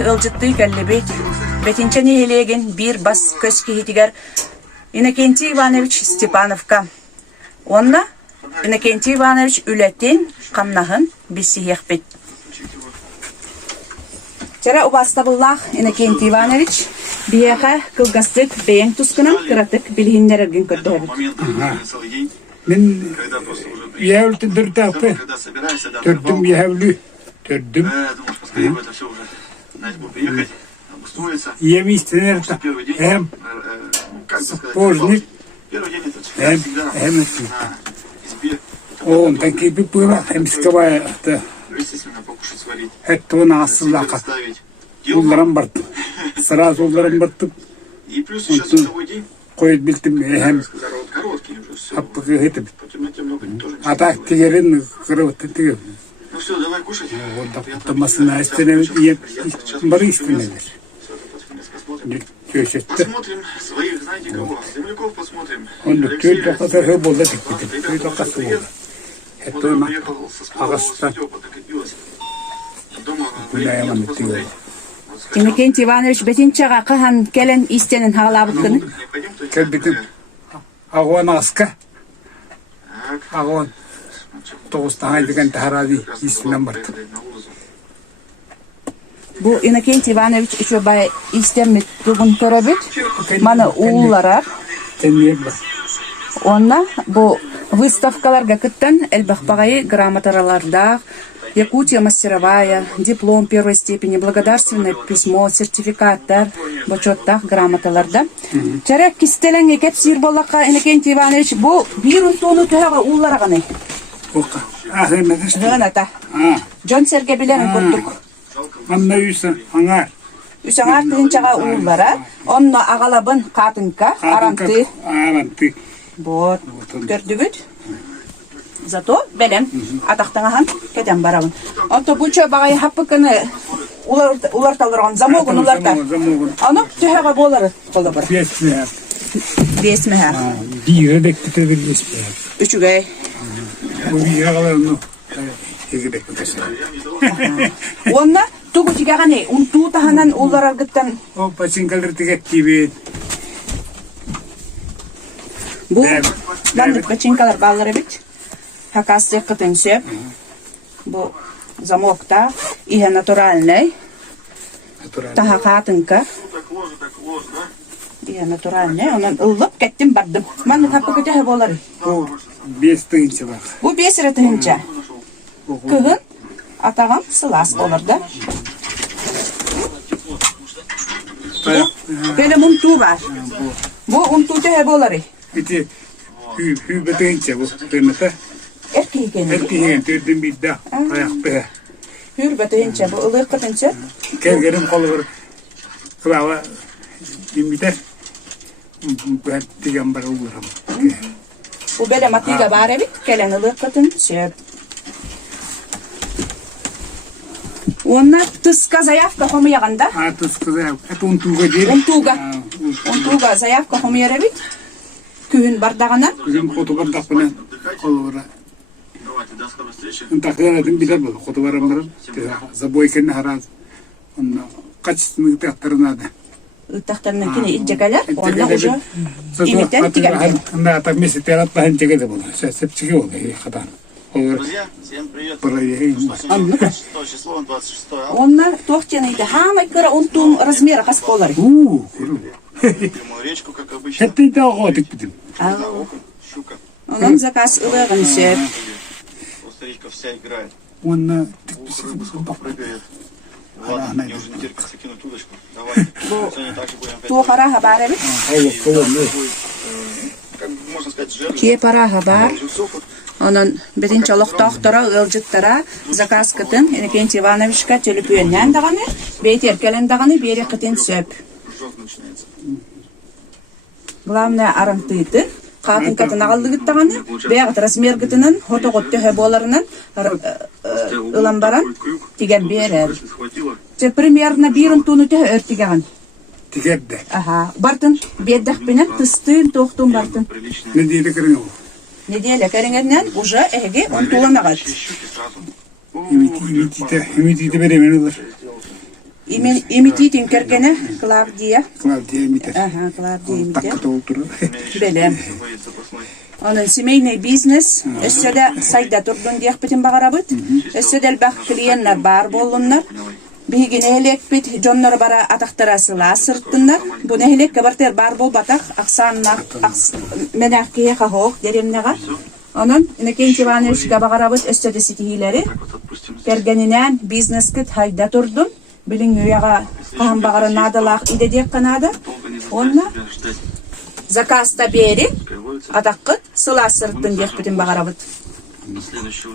ылжытты кәллебет. Бетинчени хелеген bir бас көскө хитигер Иннокентий Иванович Степановка. Онна Иннокентий Иванович үлетен камнахын бисиехпет. Чара убастабыллах Иннокентий Иванович бияха кылгастык бейен тускунам кыратык билхиннерерген көрдөбүт. Мен яулты дыртапы. Төрдüm яулы. Төрдüm. Емистенерта. Спорник. Он такие было, эмсковая, это у нас лака. Уларам бартып. Сразу уларам бартып. И плюс сейчас целый день. Коет билтим эм. Хаппы это. А так тигерин кырыты тигер. Ну все, давай кушать. Вот так масына истене баристене. Посмотрим своих, знаете кого? Земляков посмотрим. Он чуть только было, чуть только было. Это на Агаста. Иннокентий Иванович бетинчага кыхан келен истенин хагалабыткыны. Келбитим. Агон аска. Агон. Тоғыстан деген тарави истенен барды. Бу Иннокентий Иванович еще бай истемит бүгүн көрөбүт. Мана ууларар. Онна бу выставкаларга кыттан элбахпагай грамоталарда Якутия мастеровая, диплом первой степени, благодарственное письмо, сертификаттар, бочоттах, грамоталарда. Чарек кистелен екеп сирболлакка Иннокентий Иванович бу бирун тону төһөгө уулараганы. Ока. Гыната. Жон серге билен көрдүк. Анна үйсі, аңар. Үсаңар тыгынчага уулара, онно агалабын катынка, аранты. Аранты. Вот. Көрдүгүт. Зато белем атактаңахан кетем барабын. Онто бучо багай хаппыкыны улар талдырган замогун уларда. Аны төһөгө болары колда бар. Бесме. Бире дек кетебилбес. Үчүгөй. Бу ягаларны эгедек кетесин. Онна тугу тигаганы унтуу таханан улар аргыттан. О пачинкалар тигет кибет. Бу ланды пачинкалар баллары бит. Хакасты кытын сөп. Бу замокта иһе натуральный. Таха катынка. Иһе натуральный. Онан ыллып кеттим бардым. Мен таппы көтөһө болар. Бес тыгынча бар. Бу бес тыгынча. Кыгын атаган сылас болар да. Беле мунтуу бар. Бу унтуу төһө болар. Ити хүй бетенче бу тыгынта. Эркиген. Эркиген төрдүм бидда. Аяқпе. Хür бетенче бу ылык кытынча. Келгерим колу бар. Кылава имбитер. Бу тиган бар уларам. Бу беле матига бар бит, келен ылык кытын сөп. Онна тыска заявка хомыяганда. Тыска заявка. Это унтуга дер. Унтуга заявка хомыяра бит. Күн бардагана. Күн фото бардагана. Колу бар. Такырадым билер бол, хото барамдар. Забой кен хараз. Он качественный тактарнада. Тактарнан кине иджегалар, онна уже имитен тигән. На так месте терат баһан тигәде бул. Сепчиге бул, хата. Друзья, всем привет. 100 число, 26. Онна тохтены иде. Хамай кыра унтум размера хас болар. Прямую речку, как обычно. Это и даготик битим. Щука. Онан заказ ылыгын сөп. Речка вся играет. Он Прыгает. Ладно, мне уже не терпится кинуть удочку. Давай. Сегодня также будем опять. Ту параха бар бит. Как можно сказать, жертва. Ке параха бар. Онан бетинче лохтоқтора, ылжыттара заказ кытын Иннокентий Ивановичка төлөпүөннән даганы, бейтер келен даганы бери кытын сөп. Главное арантыйты. Катын катын агалдыгыт даганы, беягыт размер гытынын, хотогот төһө боларынан ыламбаран тиген берер. Же примерно бирин туну төһө өртигән. Тигәдде. Ага, бартын беддах менен тыстын тохтун бартын. Не диде кирин. Неделя кереңеннен уже эге унтуламагат. Имитите беременler. Имититин кергене Клавдия. Клавдия Митер. Ага, Клавдия Митер. Таккыта олтура. Белем. Выйдет запасной. Onun семейный бизнес, өссөдө сайда турдун диэхпитин багарабыт. Өссөдө бак клиенттер бар болуннар. Бигине элекпит, жоннор бара атактара сыла сырттыннар. Бу нехелек кабартер бар болбатак, аксаннар, менахкие хахок деремнега. Onun Иннокентий Ивановичка багарабыт өссөдө ситихилери. Так вот отпустим. Кергенинен бизнескит хайда турдун. Билин уяга кахан багары надалак иде дек канада. Онна Тебя ждать. заказта бери, Переводится. атаккыт сыла сырттын диэхпитин багарабыт. На следующий